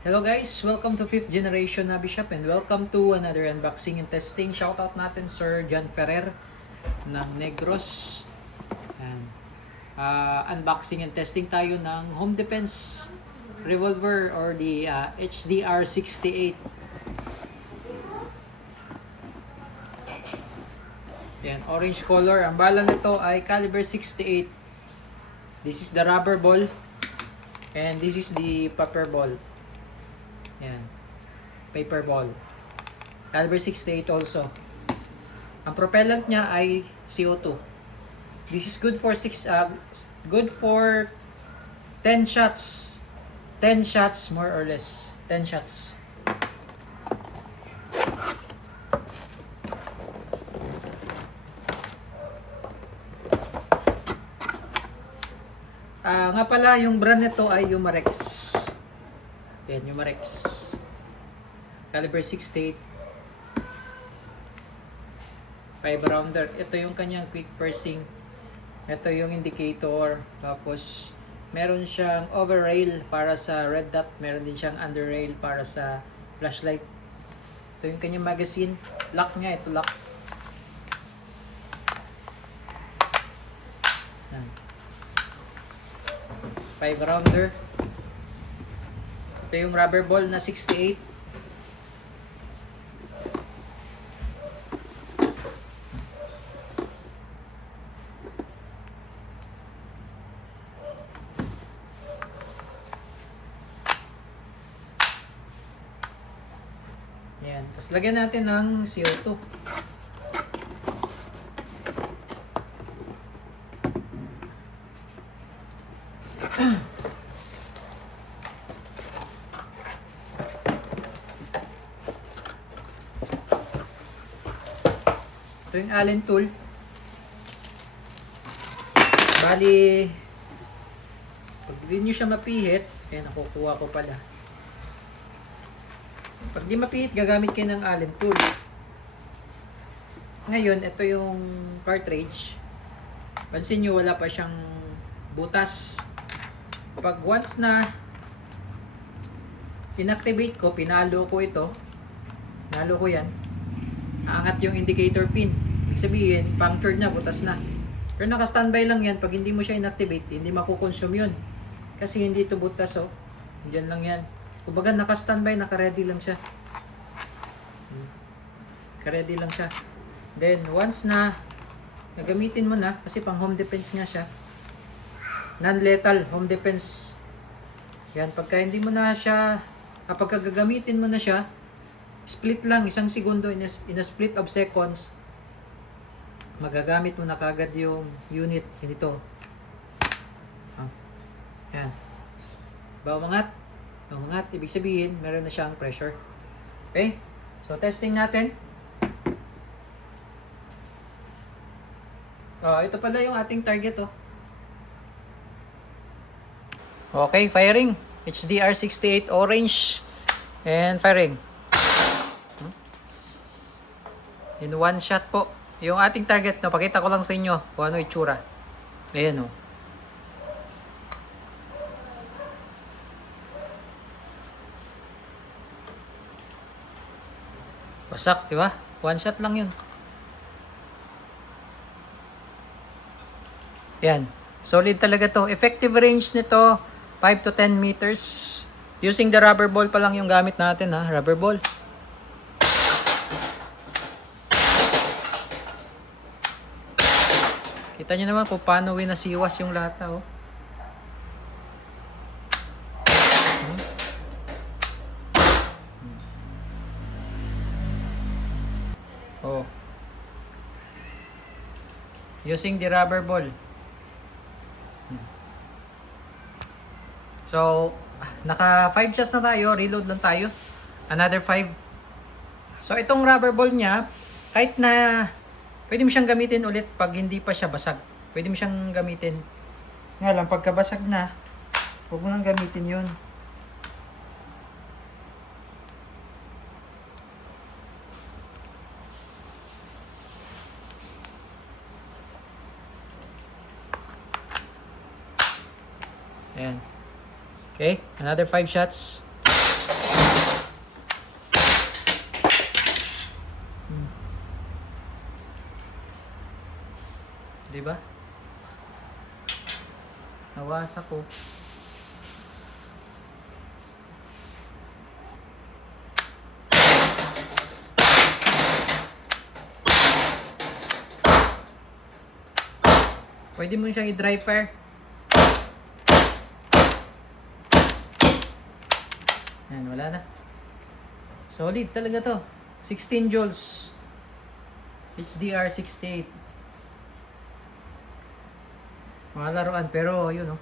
Hello guys, welcome to 5th Generation Hobby Shop and welcome to another unboxing and testing. Shoutout natin Sir John Ferrer ng Negros. And, unboxing and testing tayo ng Home Defense Revolver or the HDR 68. Yan, orange color. Ang bala nito ay caliber 68. This is the rubber ball and this is the paper ball. Yan. Paper ball. Caliber 68 also. Ang propellant niya ay CO2. This is good for 10 shots. 10 shots more or less. 10 shots. Nga pala, yung brand nito ay Umarex. Yan, Umarex. Caliber 68. 5 rounder. Ito yung kanyang quick pursing. Ito yung indicator. Tapos, meron siyang over rail para sa red dot. Meron din siyang under rail para sa flashlight. Ito yung kanyang magazine. Lock niya. Ito lock. Yan. 5 rounder. Ito yung rubber ball na 68. Yan. Tapos lagyan natin ng CO2. Ito yung Allen tool. Bali, pag di nyo siya mapihit, ayan, nakukuha ko pala. Pag di mapihit, gagamit kayo ng Allen tool. Ngayon, ito yung cartridge. Pansin nyo, wala pa siyang butas. Pag once na inactivate ko, pinalo ko ito. Pinalo ko yan. Aangat yung indicator pin. Ibig sabihin, punctured na, butas na. Pero naka-standby lang yan. Pag hindi mo siya inactivate, hindi makukonsume yun. Kasi hindi ito butas, oh. Diyan lang yan. Kumbaga, naka-standby, naka-ready lang siya. Naka-ready lang siya. Then, once na nagamitin mo na, kasi pang home defense nga siya. Non-lethal home defense. Yan, pagka hindi mo na siya, pagka gagamitin mo na siya, split lang, 1 segundo in a split of seconds, magagamit mo na kagad yung unit. Yun ito. Yan. Umangat. Umangat. Ibig sabihin, meron na siyang pressure. Okay? So, testing natin. Ito pala yung ating target, oh. Okay, firing. HDR 68 orange. And firing. In one shot po. Yung ating target, napakita ko lang sa inyo kung ano itsura. Ayan, o. Wasak, di ba? One shot lang yun. Yan. Solid talaga to. Effective range nito, 5 to 10 meters. Using the rubber ball pa lang yung gamit natin, ha? Rubber ball. Kita nyo naman kung paano winasiwas yung lata, oh. Oh. Using the rubber ball. So, naka 5 shots na tayo. Reload lang tayo. Another 5. So, itong rubber ball niya, kahit na pwede mo siyang gamitin ulit pag hindi pa siya basag. Pwede mo siyang gamitin. Nga lang, pagka basag na, huwag mo nang gamitin yun. Ayan. Okay, another 5 shots. di ba? Nawasak ko. Pwede mo siyang i-dry fire. Yan, wala na. Solid talaga to. 16 joules. HDR 68. Mga laruan, pero yun, oh.